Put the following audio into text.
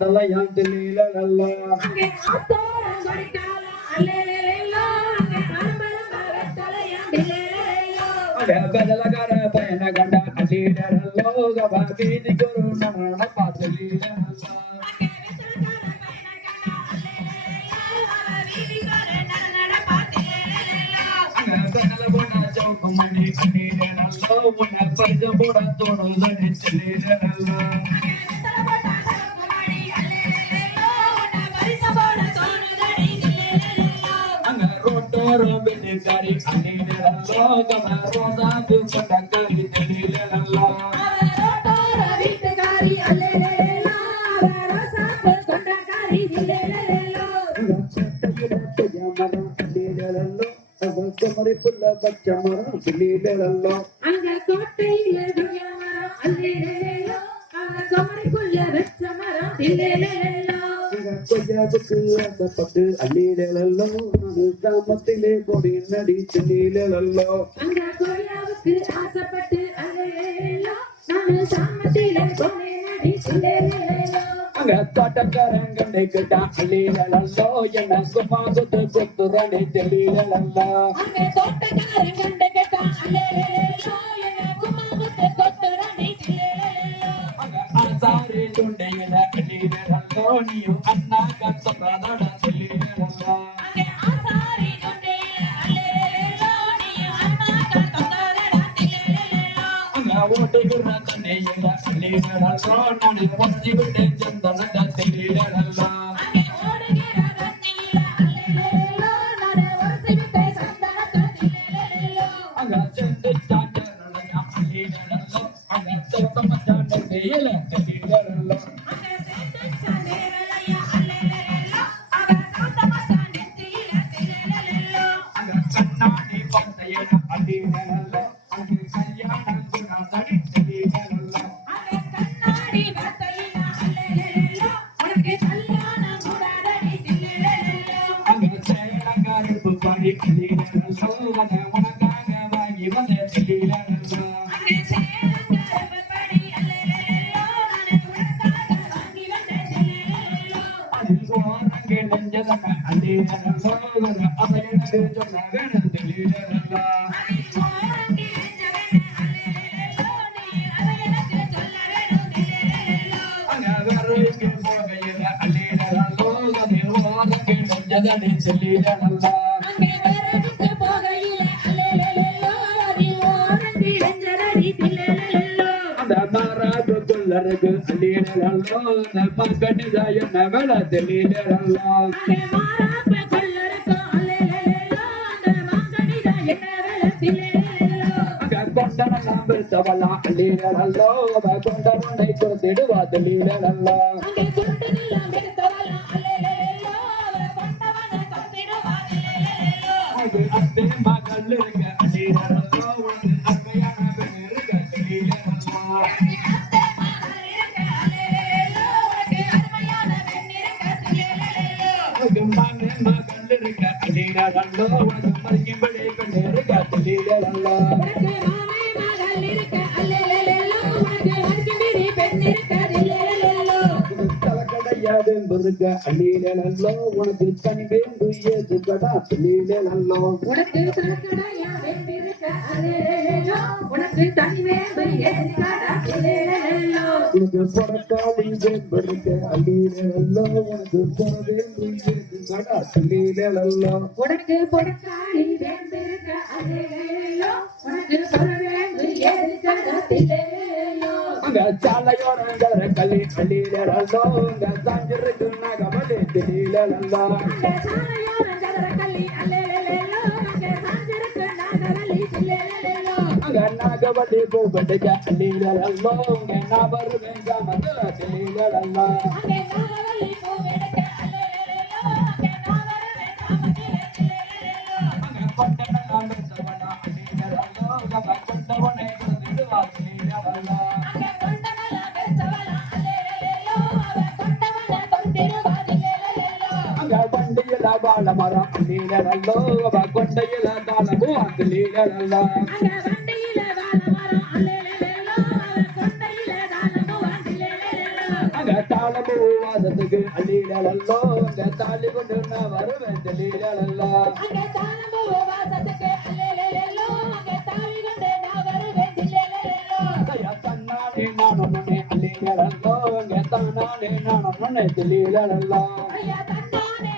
தலையாண்டு நீலல்லா அங்கே ஆத்தோரம் கொடிக்கால அல்லேலேலோ அங்கே அம்பலமர தலையாண்டு லேலேலோ அங்கே பெதலகர பயன கண்ட அலீலல்லோ கபா வீதி குரு நன பாத்து லீலல்லா அங்கே விசலகர பயன கண்ட அல்லேலேலோ அவ வீதி குரு நன பாத்து லேலேலோ அங்கே பெதல போன சௌக்கு மணி அலீலல்லோ உன பரிஜ போட தோணுதடி லீலல்லா Dari ani neralo kama roza tu kotakali delilelo அவரோட வீட்டுக்காரி அல்லேலேலோ அவரோசா கொண்டக்காரி இல்லேலேலோ yamara delilelo agamari pulla bachamara delilelo அங்க கோட்டையில வியமரம் அல்லேலேலோ அங்க கோமரிக்குள்ள வெச்சமரம் இல்லேலேலோ கொய்யாவுக்கு அசப்பட்டு அள்ளீலல்லோ கிராமத்திலே கொடி நடி செல்லீலல்லோ அங்க கொய்யாவுக்கு ஆசைப்பட்டு அல்லேலேலோ நானு சாமத்திலே கொடி நடி செல்லேலேலோ அங்க தோட்டக்காரங்கண்டை கிட்ட அள்ளீலல்லோ எனக்கு பாசத்து கொத்துரணி தெரியலல்லோ அங்க தோட்டக்காரங்கண்டை கிட்ட அல்லேலேலோ எனக்கு மாகுத்து கொத்துரணி செல்லேலேலோ அங்க ஆசாரி துண்டையில அள்ளீலல்லோ நீயும் அண்ணா கத்தப்படாத தெரியலல்லோ அங்கே ஆசாரி கொண்டையில அல்லேலேலோ நீயும் அண்ணா கத்தங்கரடா தில்லேலேலோ அங்க ஓட்டுகிற தண்ணியில அள்ளீலல்லோ நான் ஒத்தி விட்டு சந்தனத தெரியலல்லோ அங்கே ஓடுகிற தண்ணியில அல்லேலேலோ நானே ஒரசிவிட்டே சந்தனத்தை தில்லேலேலோ அங்க செந்து சாஞ்சனலா அள்ளீலல்லோ அங்க தோட்டம் சாண்டேயில தெரியலல்லோ அங்கே சேர்த்து சந்தேரலையா அல்லேலேலோ அங்கே சாந்தமா சாண்டெத்தியில தில்லேலேலோ அங்க கண்ணாடி பந்தையில அள்ளீலல்லோ அங்க கல்யாண குணாதடி தெரியலல்லோ அங்கே கண்ணாடி வார்த்தையில அல்லேலேலோ உனக்கு கல்யாணம் கூடாதடி தில்லேலேலோ அங்க சேலங்கருப்பு படி அள்ளீலல்லோ அத உனக்காக வாங்கி வந்த தெரியலல்லோ அங்கே சேலங்கருப்படி அல்லேலேலோ நானே உனக்காக வாங்கி வந்த தில்லேலேலோ அதில் ஓரங்கே நெஞ்சதன அள்ளீலல்லோ அவ எனக்கு சொன்னாக தெரியலல்லோ அதில் ஓரங்கி நெஞ்சவனே அல்லேலேலோ நீ அதை எனக்கு சொல்ல வேணும் தில்லேலேலோ அங்க வரைக்கு போகையில அள்ளீலல்லோ அதில் ஓரங்கே நெஞ்சதன தெரியலல்லோ அங்கே வேறெடுத்து போகையில அல்லேலேலோ அதில் ஓரங்கி நெஞ்சதடி தில்லேலேலோ அந்த மாறாது குள்ளருக்கு அள்ளீலல்லோ அந்த பக்கடிதாய நவல தெரியலல்லோ அங்கே மாறாப்ப கொள்ளருக்கும் அல்லேலேலோ அந்த மாங்கனித என்ன வேலை தில்லேலேலோ அங்க கொண்டனெல்லாம் பெருத்தவளா அள்ளீலல்லோ அவ கொண்டவனை கொடுத்திடுவா தெரியலல்லோ அங்கே குண்டனெல்லாம் எடுத்தவளாம் அல்லேலேலோ அவ கொண்டவனை கொத்திடுவா தில்லேலேலோ அது அத்தை மகள் இருக்க அள்ளீலல்லோ உனக்கு அத்தையான பெண் இருக்க தெரியலல்லோ அங்கே அத்தை மகள் இருக்க அல்லேலேலோ உனக்கு அருமையான பெண் இருக்க தில்லேலேலோ அது மகன் மகள் இருக்க அள்ளீலல்லோ உனக்கு மறிக்கும்படி கொண்டு இருக்க தெரியலல்லோ உனக்கு மாமே மகள் இருக்க அல்லேலேலோ உனக்கு அருகிம்பிடி பெண் இருக்க தில்லேலேலோ தலைக்கடையாது இருக்க அள்ளீலல்லோ உனக்கு தனி வேண்டு ஏது கடா தெரியலல்லோ உனக்கு தனக்கடையா வேண்டிருக்க அல்லேலேலோ உனக்கு தனி வேம்பு ஏறிக்காடா தில்லேலேலோ உனக்கு பொறக்காளி வேண்டு இருக்க அள்ளீலல்லோ உனக்கு பொற வேண்டு ஏது கடா தெரியலல்லோ உனக்கு பொடக்காளி வேண்டிருக்க அல்லேலேலோ உனக்கு சொல்ல வேம்பு ஏறிக்காடா தில்லேலேலோ அங்க சாலையோரங்கிற கல்லி அள்ளீலல்லோ அங்க சாஞ்சிருக்கு நகமடி தெரியலல்லோ அங்கே சாலையோரம் கதற கள்ளி அல்லேலேலோ அங்கே சாஞ்சிருக்கு நாகவல்லி தில்லேலேலோ அங்க நாகவடி பூபடிக்க அள்ளீலல்லோ அங்க நான் வருவேன் காமத்துல தெரியலல்லோ அங்கே நாகவல்லி பூவெடுக்க அல்லேலேலோ அங்கே நான் வருவேன் சாமத்திலே தில்லேலேலோ அங்க கொண்டனெல்லாம் பெருத்தவனா அள்ளீலல்லோ அவ கொண்டவனை கொடுத்திடுவா தெரியலல்லோ அங்கே கொண்டனெல்லாம் பெருத்தவளாம் அல்லேலேலோ அவ கொண்டவனை கொத்திடுவா தில்லேலேலோ அங்க வண்டியில வாழ மரம் அள்ளீலல்லோ அவ கொண்டையில தாளமும் அள்ளீலல்லோ அங்கே வண்டியில வாழ மரம் அல்லேலேலோ அவ கொண்டையில தாளமும் தில்லேலேலோ அங்க தாளமும் வாசத்துக்கு அள்ளிடலல்லோ உங்க தாலி கொண்டு நான் வருவேன் தெளிடலல்லா அங்கே தாளம்பூ வாசத்துக்கு அல்லேலேலோ அங்கே தாவி கொண்டு நான் வருவேன் தில்லேலேலோ தன்னானே நானே அள்ளிடலல்லோ உங்க தானானே நானே தெளிடலல்லா ஐயா தன்னானே